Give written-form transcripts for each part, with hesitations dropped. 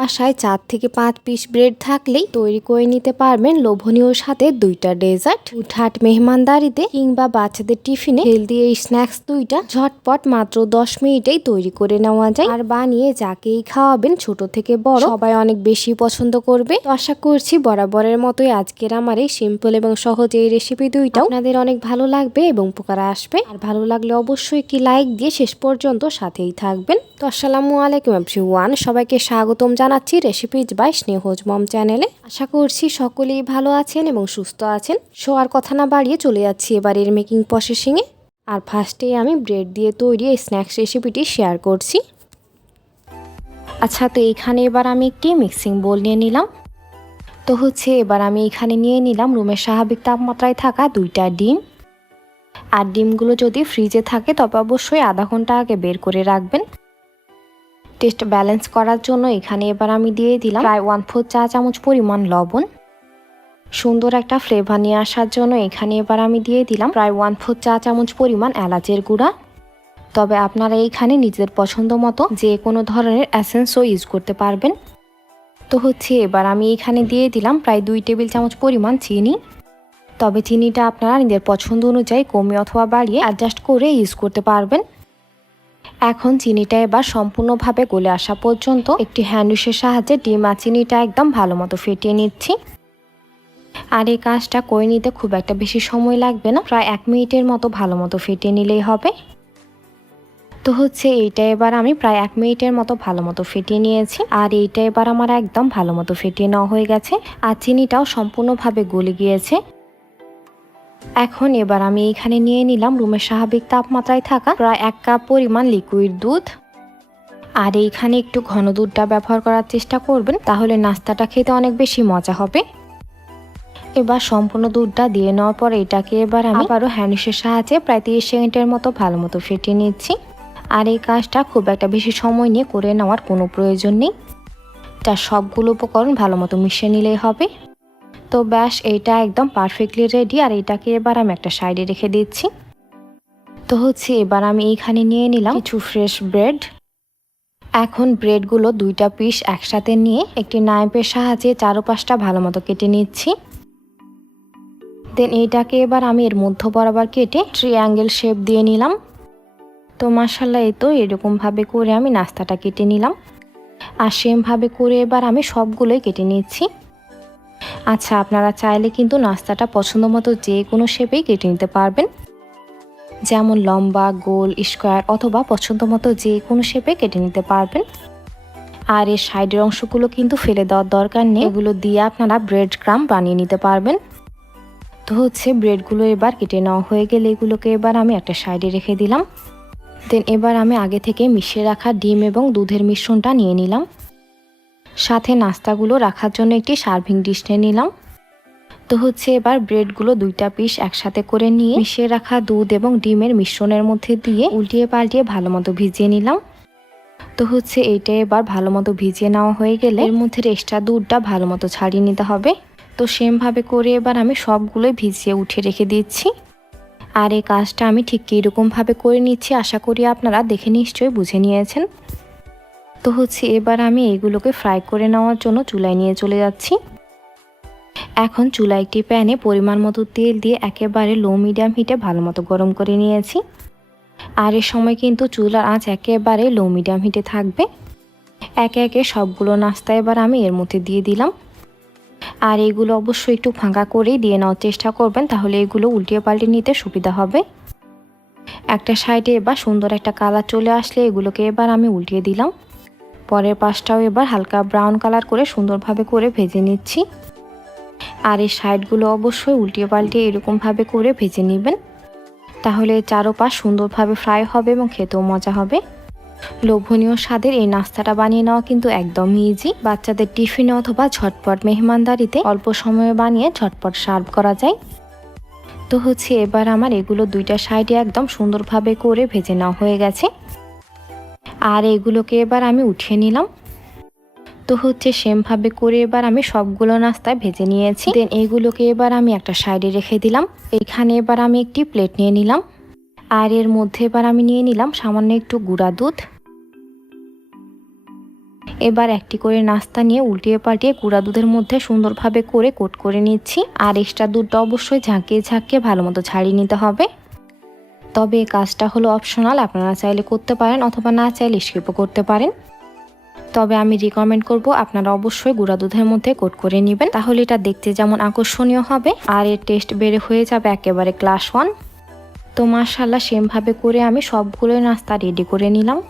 বাসায় 4 থেকে 5 piece bread থাকলেই তৈরি করে নিতে পারবেন লোভনীয় সাথে 2টা ডেজার্ট। হুটহাট মেহমানদারিতে কিংবা বাচ্চাদের টিফিনে হেলদি এই স্ন্যাক্স 2টা ঝটপট মাত্র 10 মিনিটেই তৈরি করে নেওয়া যায়। আর বানিয়ে যাকেই খাওয়াবেন ছোট থেকে বড় সবাই অনেক বেশি পছন্দ করবে। তো আশা করছি বরাবরের মতোই আজকের আমার এই সিম্পল এবং সহজ এই রেসিপি 2টা আপনাদের অনেক ভালো লাগবে এবং উপকার আসবে। আর ভালো লাগলে অবশ্যই একটি লাইক দিয়ে শেষ পর্যন্ত সাথেই থাকবেন। তো আসসালামু আলাইকুম এভরিওয়ান, সবাইকে স্বাগতম জানাচ্ছি রেসিপিজ বাই স্নেহজ মম চ্যানেলে। আশা করছি সকলেই ভালো আছেন এবং সুস্থ আছেন। সো আর কথা না বাড়িয়ে চলে যাচ্ছি এবারের মেকিং প্রসেসিংয়ে। আর ফার্স্টেই আমি ব্রেড দিয়ে তৈরি এই স্ন্যাক্স রেসিপিটি শেয়ার করছি। আচ্ছা, তো এইখানে এবার আমি একটি মিক্সিং বোল নিয়ে নিলাম। তো এবার আমি এখানে নিয়ে নিলাম রুমের স্বাভাবিক তাপমাত্রায় থাকা 2টা ডিম। আর ডিমগুলো যদি ফ্রিজে থাকে তবে অবশ্যই আধা ঘন্টা আগে বের করে রাখবেন। টেস্ট ব্যালেন্স করার জন্য এখানে এবার আমি দিয়ে দিলাম প্রায় 1/4 চা চামচ পরিমাণ লবণ। সুন্দর একটা ফ্লেভার নিয়ে আসার জন্য এখানে এবার আমি দিয়ে দিলাম প্রায় 1/4 চা চামচ পরিমাণ এলাচের গুঁড়া। তবে আপনারা এইখানে নিজের পছন্দ মতো যে কোনো ধরনের এসেন্সও ইউজ করতে পারবেন। তো এবার আমি এখানে দিয়ে দিলাম প্রায় 2 টেবিল চামচ পরিমাণ চিনি। তবে চিনিটা আপনারা নিজের পছন্দ অনুযায়ী কমিয়ে অথবা বাড়িয়ে অ্যাডজাস্ট করে ইউজ করতে পারবেন। এখন চিনিটা এবার সম্পূর্ণভাবে গলে আসা পর্যন্ত একটি হ্যান্ডউইচের সাহায্যে ডিম আর চিনিটা একদম ভালো মতো ফেটিয়ে নিচ্ছি। আর এই কাজটা করে নিতে খুব একটা বেশি সময় লাগবে না, প্রায় 1 মিনিটের মতো ভালো মতো ফেটিয়ে নিলেই হবে। তো এইটা এবার আমি প্রায় 1 মিনিটের মতো ভালো মতো ফেটিয়ে নিয়েছি। আর এইটা এবার আমার একদম ভালো মতো ফেটিয়ে নেওয়া হয়ে গেছে। আর চিনিটাও সম্পূর্ণভাবে গলে গিয়েছে। এখন এবার আমি এখানে নিয়ে নিলাম রুমের স্বাভাবিক তাপমাত্রায় থাকা প্রায় 1 কাপ পরিমাণ লিকুইড দুধ। আর এইখানে একটু ঘন দুধটা ব্যবহার করার চেষ্টা করবেন, তাহলে নাস্তাটা খেতে অনেক বেশি মজা হবে। এবার সম্পূর্ণ দুধটা দিয়ে নেওয়ার পর এটাকে এবার আমি আবারও হ্যান্ডউইচের সাহায্যে প্রায় 30 সেকেন্ডের মতো ভালো মতো ফেটিয়ে নিচ্ছি। আর এই কাজটা খুব একটা বেশি সময় নিয়ে করে নেওয়ার কোনো প্রয়োজন নেই, তার সবগুলো উপকরণ ভালো মতো মিশিয়ে নিলেই হবে। তো ব্যাস, এইটা একদম পারফেক্টলি রেডি। আর এটাকে এবার আমি একটা সাইডে রেখে দিচ্ছি। তো এবার আমি এইখানে নিয়ে নিলাম কিছু ফ্রেশ ব্রেড। এখন ব্রেডগুলো 2টা পিস একসাথে নিয়ে একটি নাইফের সাহায্যে চারপাশটা ভালো মতো কেটে নিচ্ছি। দেন এইটাকে এবার আমি এর মধ্য বরাবর কেটে ট্রায়াঙ্গেল শেপ দিয়ে নিলাম। তো মাশাআল্লাহ, এই তো এরকমভাবে করে আমি নাস্তাটা কেটে নিলাম। আর সেমভাবে করে এবার আমি সবগুলোই কেটে নিচ্ছি। আচ্ছা, আপনারা চাইলে কিন্তু নাস্তাটা পছন্দ মতো যে কোনো শেপেই কেটে নিতে পারবেন, যেমন লম্বা, গোল, স্কোয়ার অথবা পছন্দ মতো যে কোনো শেপে কেটে নিতে পারবেন। আর এর সাইডের অংশগুলো কিন্তু ফেলে দেওয়ার দরকার নেই, এগুলো দিয়ে আপনারা ব্রেড ক্রাম্ব বানিয়ে নিতে পারবেন। তো ব্রেডগুলো এবার কেটে নেওয়া হয়ে গেলে এগুলোকে এবার আমি একটা সাইডে রেখে দিলাম। দেন এবার আমি আগে থেকে মিশিয়ে রাখা ডিম এবং দুধের মিশ্রণটা নিয়ে নিলাম। সাথে নাস্তাগুলো রাখার জন্য একটি সার্ভিং ডিশ নিয়ে নিলাম। তো এবার ব্রেডগুলো 2টা পিস একসাথে করে নিয়ে মিশিয়ে রাখা দুধ এবং ডিমের মিশ্রণের মধ্যে দিয়ে উল্টিয়ে পাল্টিয়ে ভালো মতো ভিজিয়ে নিলাম। তো এইটা এবার ভালো মতো ভিজিয়ে নেওয়া হয়ে গেলে এর মধ্যে এক্সট্রা দুধটা ভালো মতো ছাড়িয়ে নিতে হবে। তো সেমভাবে করে এবার আমি সবগুলোই ভিজিয়ে উঠে রেখে দিচ্ছি। আর এই কাজটা আমি ঠিক কীরকমভাবে করে নিচ্ছি আশা করি আপনারা দেখে নিশ্চয়ই বুঝে নিয়েছেন। তো এবার আমি এগুলোকে ফ্রাই করে নেওয়ার জন্য চুলায় নিয়ে চলে যাচ্ছি। এখন চুলায় একটি প্যানে পরিমাণ মতো তেল দিয়ে একেবারে লো মিডিয়াম হিটে ভালো মতো গরম করে নিয়েছি। আর এর সময় কিন্তু চুলার আঁচ একেবারে লো মিডিয়াম হিটে থাকবে। একে একে সবগুলো নাস্তা এবার আমি এর মধ্যে দিয়ে দিলাম। আর এগুলো অবশ্যই একটু ফাঁকা করেই দিয়ে নেওয়ার চেষ্টা করবেন, তাহলে এগুলো উল্টিয়ে পাল্টে নিতে সুবিধা হবে। একটা সাইডে এবার সুন্দর একটা কালার চলে আসলে এগুলোকে এবার আমি উল্টিয়ে দিলাম। পরের পাশটাও এবার হালকা ব্রাউন কালার করে সুন্দরভাবে করে ভেজে নিচ্ছি। আর এই সাইডগুলো অবশ্যই উল্টিয়ে পাল্টিয়ে এরকমভাবে করে ভেজে নেবেন, তাহলে চারোপাশ সুন্দরভাবে ফ্রাই হবে এবং খেতেও মজা হবে। লোভনীয় স্বাদের এই নাস্তাটা বানিয়ে নেওয়া কিন্তু একদমই ইজি। বাচ্চাদের টিফিনে অথবা ঝটপট মেহমানদারিতে অল্প সময়ে বানিয়ে ঝটপট সার্ভ করা যায়। তো এবার আমার এগুলো 2টা সাইডে একদম সুন্দরভাবে করে ভেজে নেওয়া হয়ে গেছে। আর এগুলোকে এবার আমি উঠিয়ে নিলাম। তো সেমভাবে করে এবার আমি সবগুলো নাস্তায় ভেজে নিয়েছি। দেন এইগুলোকে এবার আমি একটা সাইডে রেখে দিলাম। এখানে এবার আমি একটি প্লেট নিয়ে নিলাম। আর এর মধ্যে এবার আমি নিয়ে নিলাম সামান্য একটু গুঁড়া দুধ। এবার একটি করে নাস্তা নিয়ে উল্টিয়ে পাল্টিয়ে গুঁড়া দুধের মধ্যে সুন্দরভাবে করে কোট করে নিচ্ছি। আর এক্সট্রা দুধটা অবশ্যই ঝাঁকিয়ে ঝাঁকিয়ে ভালো মতো ছাড়িয়ে নিতে হবে। তবে এই কাজটা হলো অপশনাল, আপনারা চাইলে করতে পারেন অথবা না চাইলে স্কিপও করতে পারেন। তবে আমি রিকমেন্ড করব আপনারা অবশ্যই গুঁড়া দুধের মধ্যে কোট করে নেবেন, তাহলে এটা দেখতে যেমন আকর্ষণীয় হবে আর এর টেস্ট বেড়ে হয়ে যাবে একেবারে ক্লাস 1। তো মাশাআল্লাহ সেমভাবে করে আমি সবগুলো নাস্তা রেডি করে নিলাম।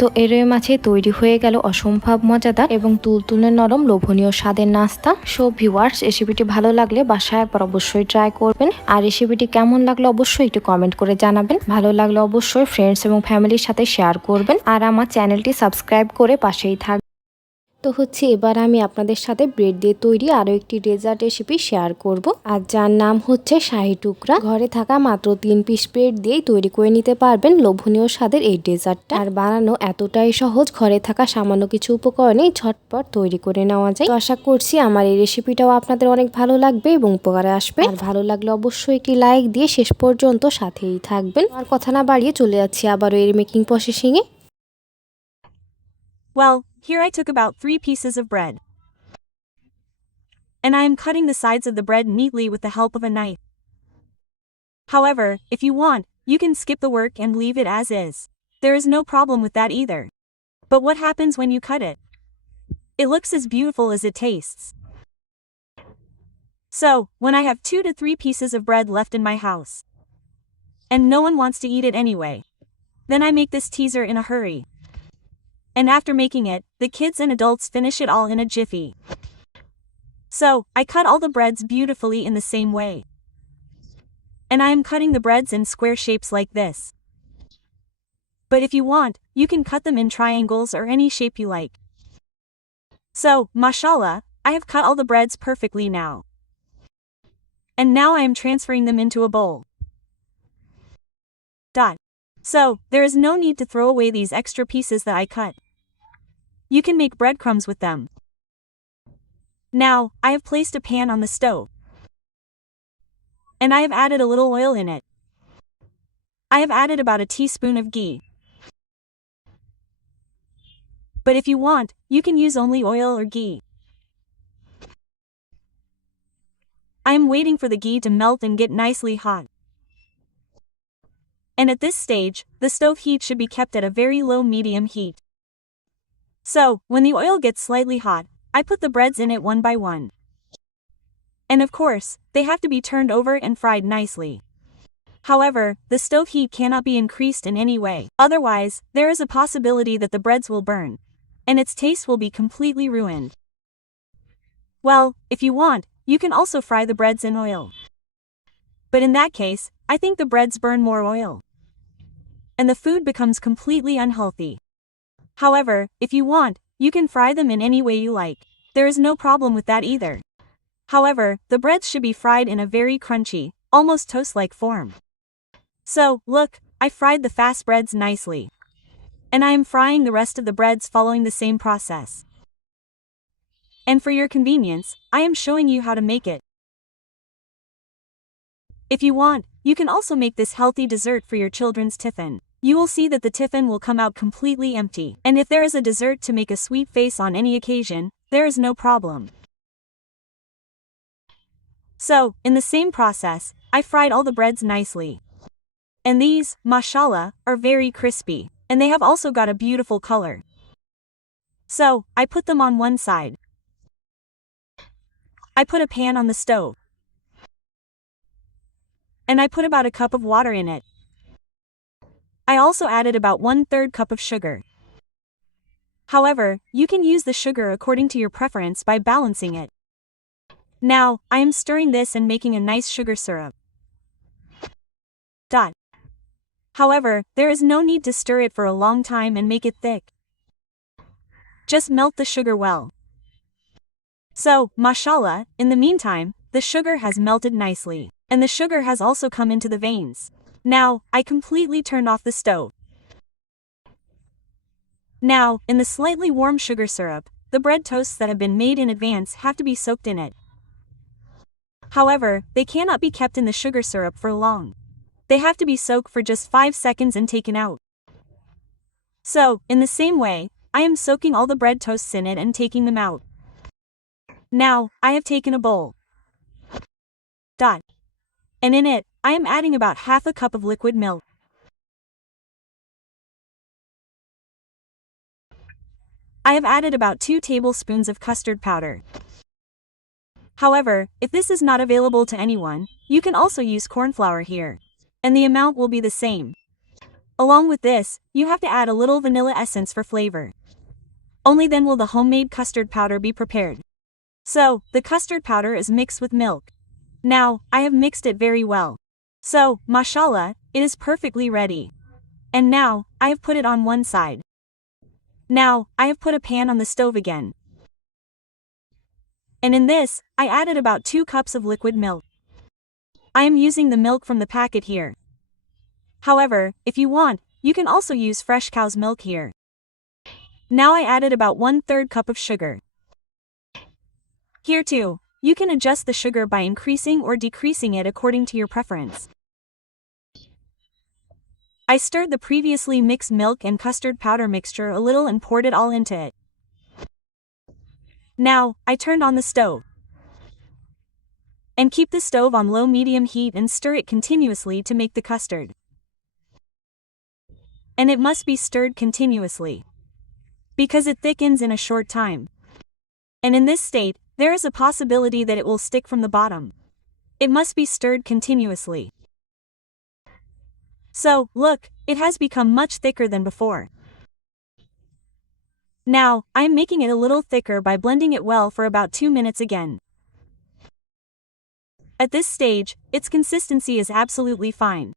তো এরই মাঝে তৈরি হয়ে গেল অসম্ভব মজাদার এবং তুলতুলে নরম লোভনীয় স্বাদের নাস্তা। সো ভিউয়ার্স, রেসিপিটি ভালো লাগলে বাসায় একবার অবশ্যই ট্রাই করবেন। আর রেসিপিটি কেমন লাগলো অবশ্যই একটু কমেন্ট করে জানাবেন। ভালো লাগলে অবশ্যই ফ্রেন্ডস এবং ফ্যামিলির সাথে শেয়ার করবেন। আর আমার চ্যানেলটি সাবস্ক্রাইব করে পাশেই থাকবেন। তো এবার আমি আপনাদের সাথে ব্রেড দিয়ে তৈরি আরও একটি ডেজার্ট রেসিপি শেয়ার করব, আর যার নাম হচ্ছে শাহি টুকরা। ঘরে থাকা মাত্র 3 পিস ব্রেড দিয়েই তৈরি করে নিতে পারবেন লোভনীয় স্বাদের এই ডেজার্টটা। আর বানানো এতটাই সহজ, ঘরে থাকা সামান্য কিছু উপকরণেই ঝটপট তৈরি করে নেওয়া যায়। তো আশা করছি আমার এই রেসিপিটাও আপনাদের অনেক ভালো লাগবে এবং উপকারে আসবে। আর ভালো লাগলে অবশ্যই একটি লাইক দিয়ে শেষ পর্যন্ত সাথেই থাকবেন। আর কথা না বাড়িয়ে চলে যাচ্ছি আবারও এর মেকিং প্রসেসিংয়ে। Well, here I took about 3 pieces of bread. And I am cutting the sides of the bread neatly with the help of a knife. However, if you want, you can skip the work and leave it as is. There is no problem with that either. But what happens when you cut it? It looks as beautiful as it tastes. So, when I have 2 to 3 pieces of bread left in my house, and no one wants to eat it anyway, then I make this teaser in a hurry. And after making it, the kids and adults finish it all in a jiffy. So, I cut all the breads beautifully in the same way. And I am cutting the breads in square shapes like this. But if you want, you can cut them in triangles or any shape you like. So, mashallah, I have cut all the breads perfectly now. And now I am transferring them into a bowl. So, there is no need to throw away these extra pieces that I cut. You can make breadcrumbs with them. Now, I have placed a pan on the stove. And I have added a little oil in it. I have added about a teaspoon of ghee. But if you want, you can use only oil or ghee. I am waiting for the ghee to melt and get nicely hot. And at this stage, the stove heat should be kept at a very low medium heat. So, when the oil gets slightly hot, I put the breads in it one by one. And of course, they have to be turned over and fried nicely. However, the stove heat cannot be increased in any way. Otherwise, there is a possibility that the breads will burn, and its taste will be completely ruined. Well, if you want, you can also fry the breads in oil. But in that case, I think the breads burn more oil, and the food becomes completely unhealthy. However, if you want, you can fry them in any way you like. There is no problem with that either. However, the breads should be fried in a very crunchy, almost toast-like form. So, look, I fried the fast breads nicely. And I am frying the rest of the breads following the same process. And for your convenience, I am showing you how to make it. If you want, you can also make this healthy dessert for your children's tiffin. You will see that the tiffin will come out completely empty. And if there is a dessert to make a sweet face on any occasion, there is no problem. So, in the same process, I fried all the breads nicely. And these, mashallah, are very crispy, and they have also got a beautiful color. So, I put them on one side. I put a pan on the stove. And I put about a cup of water in it. I also added about 1/3 cup of sugar. However, you can use the sugar according to your preference by balancing it. Now, I am stirring this and making a nice sugar syrup. However, there is no need to stir it for a long time and make it thick. Just melt the sugar well. So, mashallah, in the meantime, the sugar has melted nicely, and the sugar has also come into the veins. Now, I completely turned off the stove. Now, in the slightly warm sugar syrup, the bread toasts that have been made in advance have to be soaked in it. However, they cannot be kept in the sugar syrup for long. They have to be soaked for just 5 seconds and taken out. So, in the same way, I am soaking all the bread toasts in it and taking them out. Now, I have taken a bowl. And in it, I am adding about half a cup of liquid milk. I have added about 2 tablespoons of custard powder. However, if this is not available to anyone, you can also use corn flour here. And the amount will be the same. Along with this, you have to add a little vanilla essence for flavor. Only then will the homemade custard powder be prepared. So, the custard powder is mixed with milk. Now, I have mixed it very well. So, mashallah, it is perfectly ready. And now, I have put it on one side. Now, I have put a pan on the stove again. And in this, I added about 2 cups of liquid milk. I am using the milk from the packet here. However, if you want, you can also use fresh cow's milk here. Now I added about 1/3 cup of sugar. Here too, you can adjust the sugar by increasing or decreasing it according to your preference. I stirred the previously mixed milk and custard powder mixture a little and poured it all into it. Now, I turned on the stove. And keep the stove on low-medium heat and stir it continuously to make the custard. And it must be stirred continuously, because it thickens in a short time. And in this state, there is a possibility that it will stick from the bottom. It must be stirred continuously. So, look, it has become much thicker than before. Now, I am making it a little thicker by blending it well for about 2 minutes again. At this stage, its consistency is absolutely fine.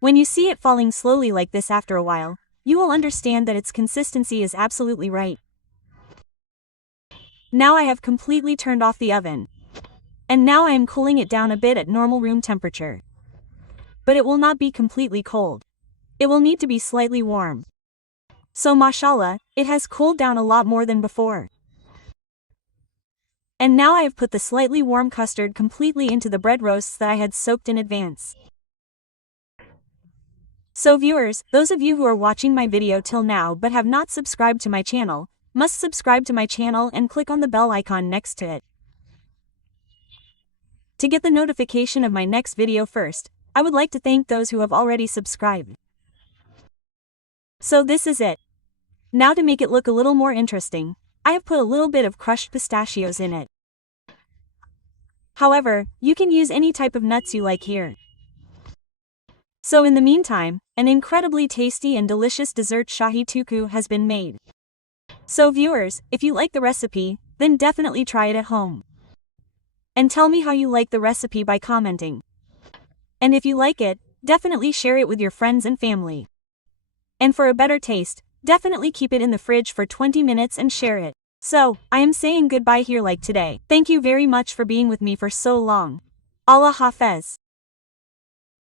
When you see it falling slowly like this after a while, you will understand that its consistency is absolutely right. Now I have completely turned off the oven. And now I am cooling it down a bit at normal room temperature. But it will not be completely cold. It will need to be slightly warm. So mashallah, it has cooled down a lot more than before. And now I have put the slightly warm custard completely into the bread roasts that I had soaked in advance. So viewers, those of you who are watching my video till now but have not subscribed to my channel, must subscribe to my channel and click on the bell icon next to it. To get the notification of my next video first, I would like to thank those who have already subscribed. So this is it. Now to make it look a little more interesting, I have put a little bit of crushed pistachios in it. However, you can use any type of nuts you like here. So in the meantime, an incredibly tasty and delicious dessert Shahi Tuku has been made. So viewers, if you like the recipe, then definitely try it at home. And tell me how you like the recipe by commenting. And if you like it, definitely share it with your friends and family. And for a better taste, definitely keep it in the fridge for 20 minutes and share it. So, I am saying goodbye here like today. Thank you very much for being with me for so long. Allah Hafez.